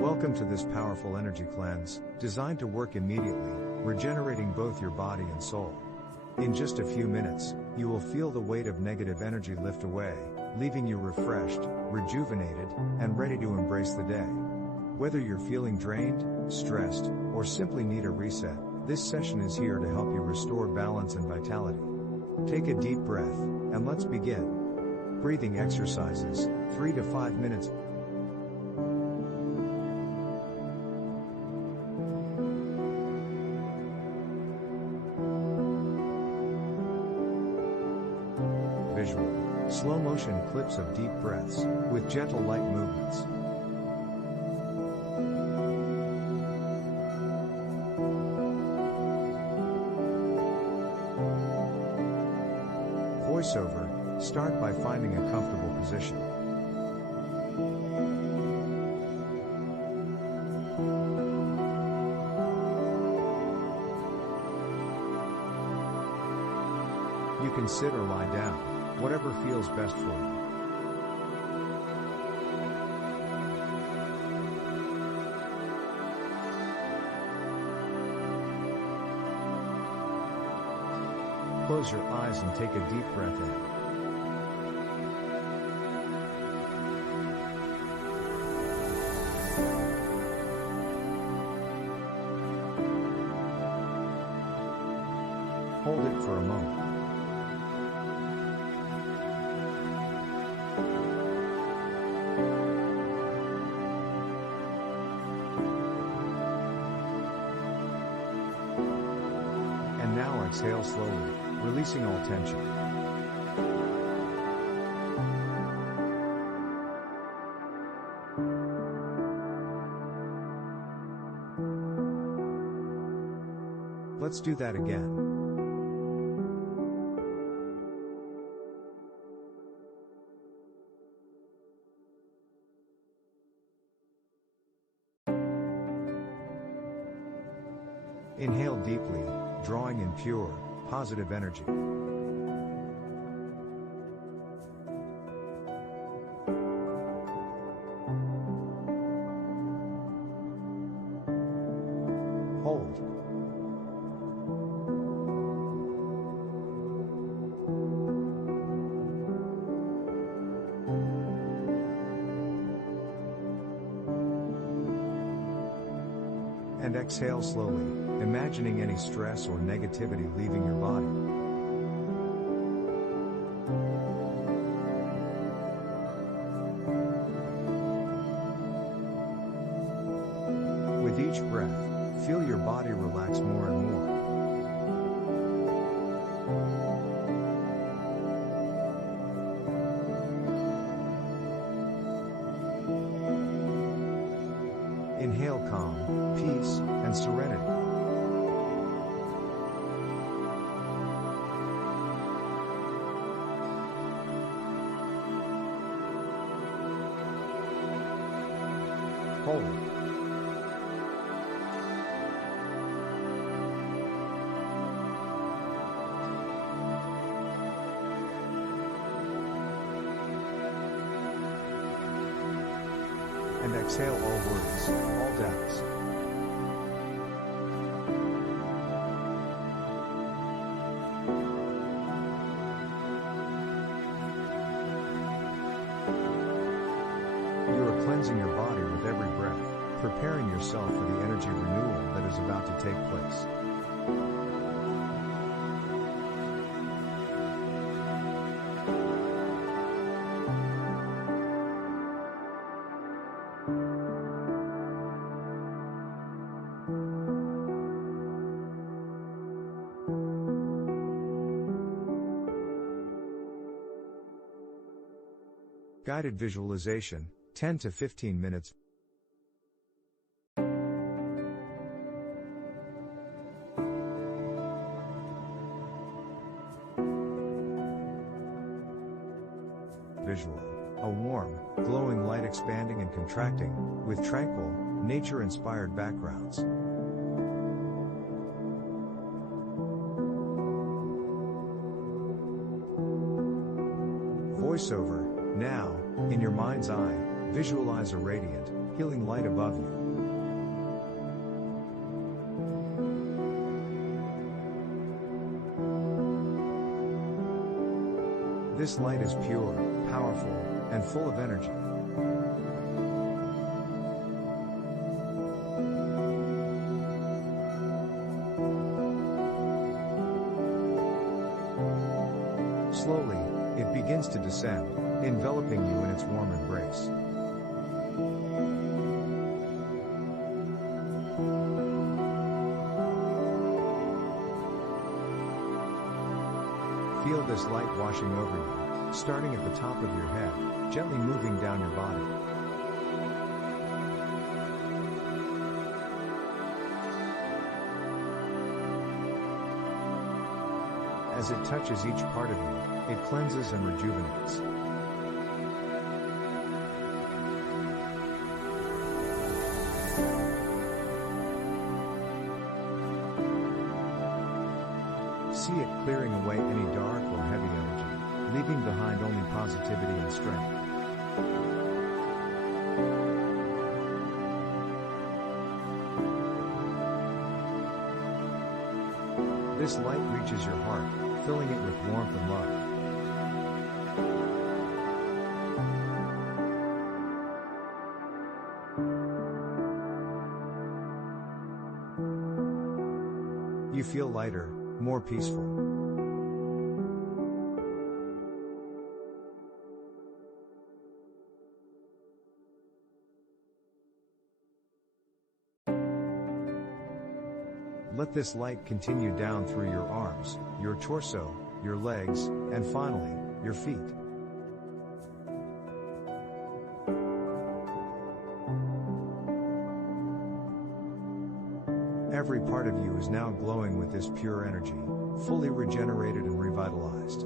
Welcome to this powerful energy cleanse, designed to work immediately, regenerating both your body and soul. In just a few minutes, you will feel the weight of negative energy lift away, leaving you refreshed, rejuvenated, and ready to embrace the day. Whether you're feeling drained, stressed, or simply need a reset, this session is here to help you restore balance and vitality. Take a deep breath, and let's begin. Breathing exercises, 3 to 5 minutes. Visual, slow motion clips of deep breaths, with gentle light movements. Voiceover, start by finding a comfortable position. You can sit or lie down, whatever feels best for you. Close your eyes and take a deep breath in. Hold it for a moment. And now exhale slowly, releasing all tension. Let's do that again. Inhale deeply, drawing in pure, positive energy. Hold. And exhale slowly, imagining any stress or negativity leaving your body. With each breath, feel your body relax more and more. Inhale calm, peace, and serenity. Hold. And exhale all worries, all doubts. You are cleansing your body with every breath, preparing yourself for the energy renewal that is about to take place. Guided visualization, 10 to 15 minutes. Visual, a warm, glowing light expanding and contracting, with tranquil, nature-inspired backgrounds. Voiceover, now, in your mind's eye, visualize a radiant, healing light above you. This light is pure, powerful, and full of energy. Slowly, it begins to descend, enveloping you in its warm embrace. Feel this light washing over you, starting at the top of your head, gently moving down your body. As it touches each part of you, it cleanses and rejuvenates. See it clearing away any dark or heavy energy, leaving behind only positivity and strength. This light reaches your heart, filling it with warmth and love. You feel lighter, more peaceful. Let this light continue down through your arms, your torso, your legs, and finally, your feet. Every part of you is now glowing with this pure energy, fully regenerated and revitalized.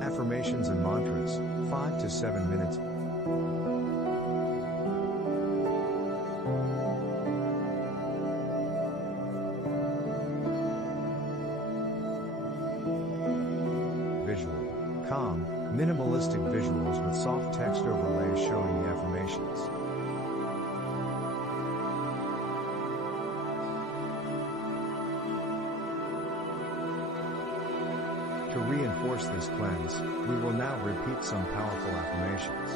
Affirmations and mantras, 5 to 7 minutes. Visual, calm, minimalistic visuals with soft text overlays showing the affirmations. To reinforce this cleanse, we will now repeat some powerful affirmations.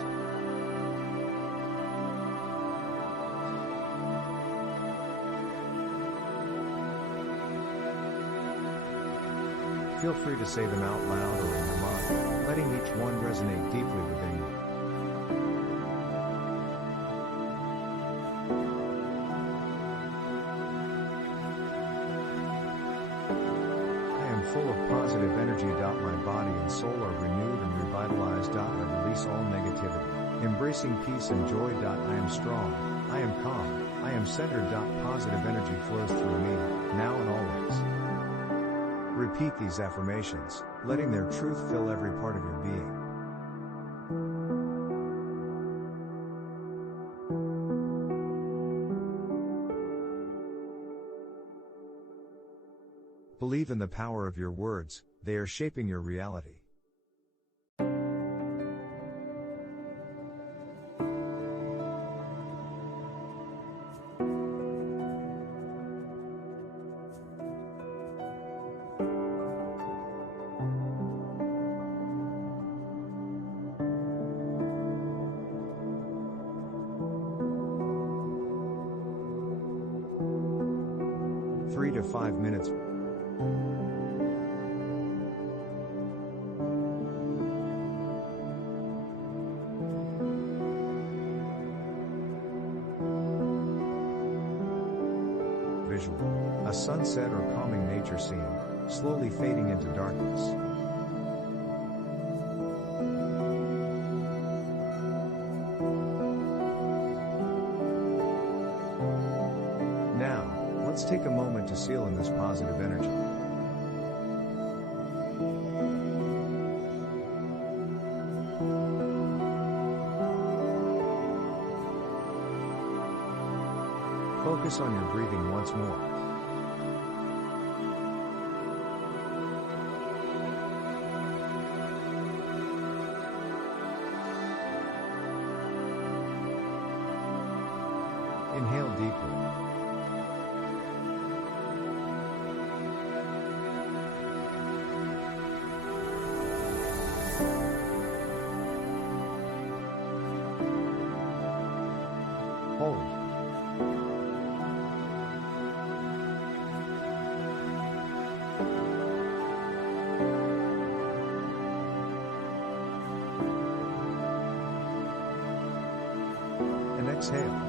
Feel free to say them out loud or in your mind, letting each one resonate deeply within you. Full of positive energy. My body and soul are renewed and revitalized. I release all negativity, embracing peace and joy. I am strong, I am calm, I am centered. Positive energy flows through me, now and always. Repeat these affirmations, letting their truth fill every part of your being. Believe in the power of your words, they are shaping your reality. Three to 5 minutes. Visual, a sunset or calming nature scene, slowly fading into darkness. Now, let's take a moment to seal in this positive energy. Focus on your breathing once more. Inhale deeply. Hold. And exhale.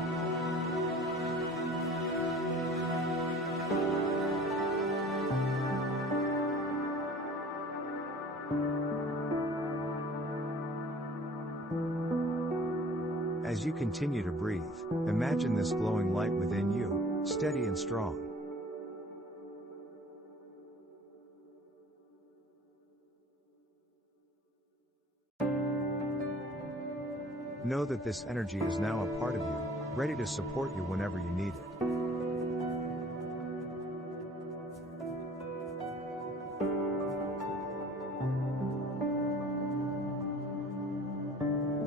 As you continue to breathe, imagine this glowing light within you, steady and strong. Know that this energy is now a part of you, ready to support you whenever you need it.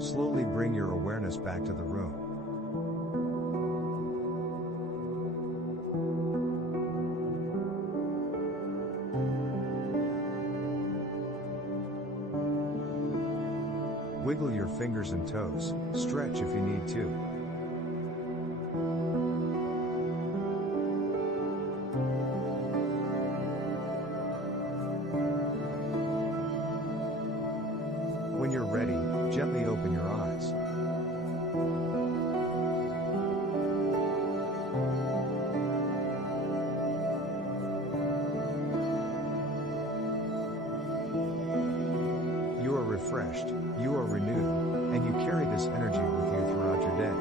Slowly bring your awareness back to the room. Wiggle your fingers and toes, stretch if you need to. When you're ready, gently open your eyes. You are refreshed, you are renewed, and you carry this energy with you throughout your day.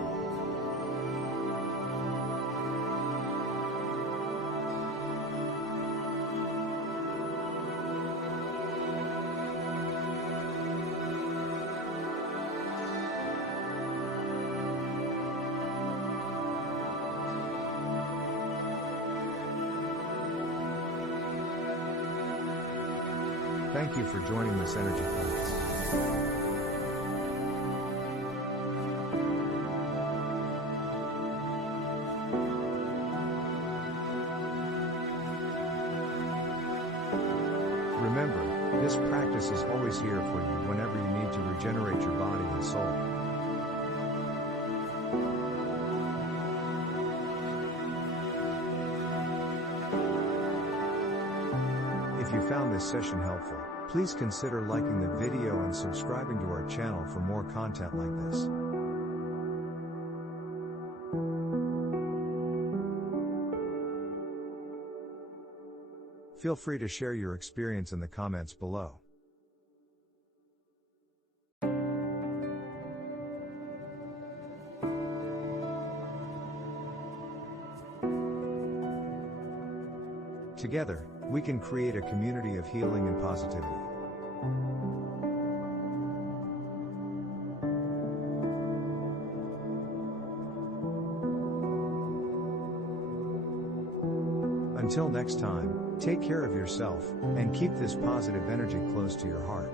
Thank you for joining this energy class. Remember, this practice is always here for you whenever you need to regenerate your body and soul. If you found this session helpful, please consider liking the video and subscribing to our channel for more content like this. Feel free to share your experience in the comments below. Together, we can create a community of healing and positivity. Until next time, take care of yourself, and keep this positive energy close to your heart.